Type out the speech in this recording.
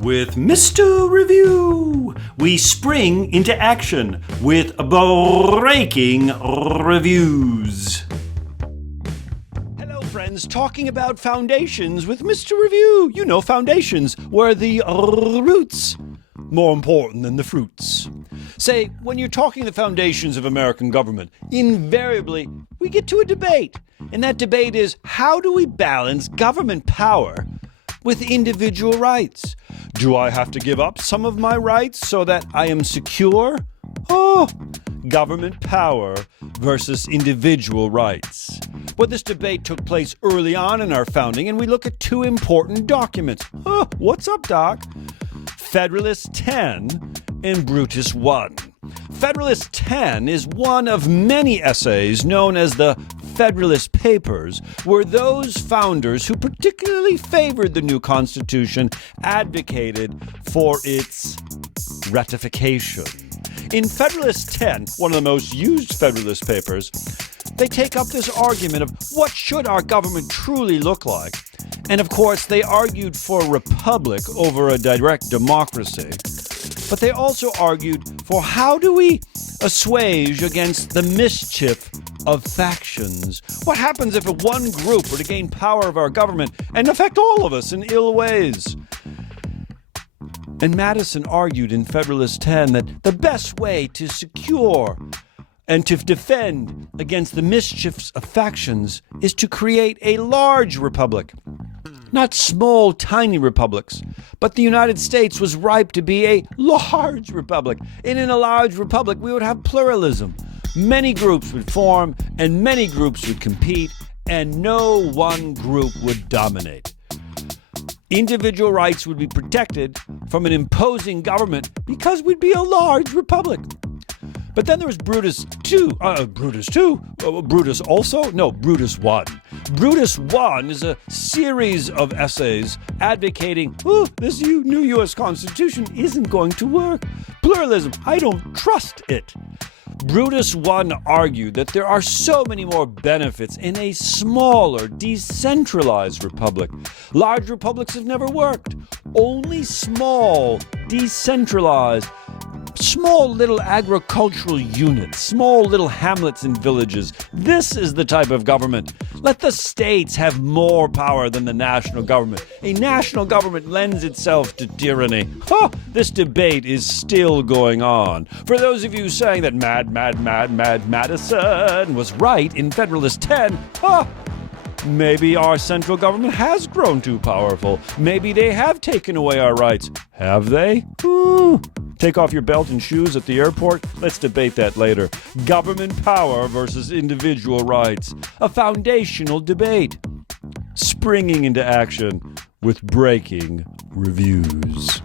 With Mr. Review, we spring into action with breaking reviews. Hello, friends. Talking about foundations with Mr. Review. You know, foundations were the roots, more important than the fruits. Say, when you're talking the foundations of American government, invariably we get to a debate. And that debate is, how do we balance government power with individual rights? Do I have to give up some of my rights so that I am secure? Oh, government power versus individual rights. Well, this debate took place early on in our founding, and we look at two important documents. Oh, what's up, Doc? Federalist 10 and Brutus 1. Federalist 10 is one of many essays known as the Federalist Papers, where those founders who particularly favored the new Constitution advocated for its ratification. In Federalist 10, one of the most used Federalist Papers, they take up this argument of what should our government truly look like. And of course, they argued for a republic over a direct democracy. But they also argued for how do we assuage against the mischief of factions? What happens if one group were to gain power of our government and affect all of us in ill ways? And Madison argued in Federalist 10 that the best way to secure and to defend against the mischiefs of factions is to create a large republic. Not small, tiny republics, but the United States was ripe to be a large republic. And in a large republic, we would have pluralism. Many groups would form, and many groups would compete, and no one group would dominate. Individual rights would be protected from an imposing government because we'd be a large republic. But then there was Brutus 2. Brutus also? No, Brutus 1. Brutus 1 is a series of essays advocating, this new U.S. Constitution isn't going to work. Pluralism, I don't trust it. Brutus 1 argued that there are so many more benefits in a smaller, decentralized republic. Large republics have never worked. Only small, decentralized, small little agricultural units, small little hamlets and villages. This is the type of government. Let the states have more power than the national government. A national government lends itself to tyranny. This debate is still going on. For those of you saying that Madison was right in Federalist 10, maybe our central government has grown too powerful. Maybe they have taken away our rights. Have they? Take off your belt and shoes at the airport? Let's debate that later. Government power versus individual rights. A foundational debate. Springing into action with breaking reviews.